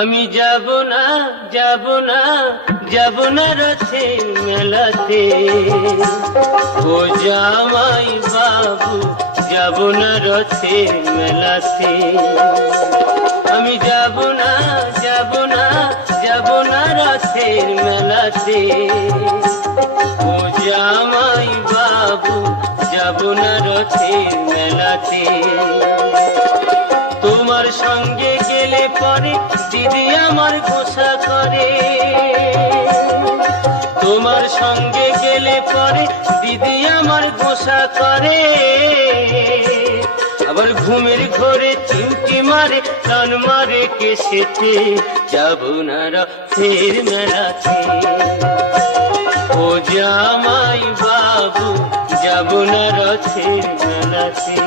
আমি যাব না যাব না যাব না রথের মেলাতে, ও জামাই বাবু যাব না রথের মেলাতে। আমি যাব না যাব না যাব না রথের মেলাতে, ও জামাই বাবু যাব না রথের মেলাতে। তোমার সঙ্গে গেলে পরে দিদি আমার গোসা করে, তোমার সঙ্গে গেলে পরে দিদি আমার গোসা করে। আবার ঘুমের ঘরে চিমটি মারে টান মারে কেসেতে, যাব না রথের মেলাতে, ও জামাই বাবু যাব না রথের মেলাতে।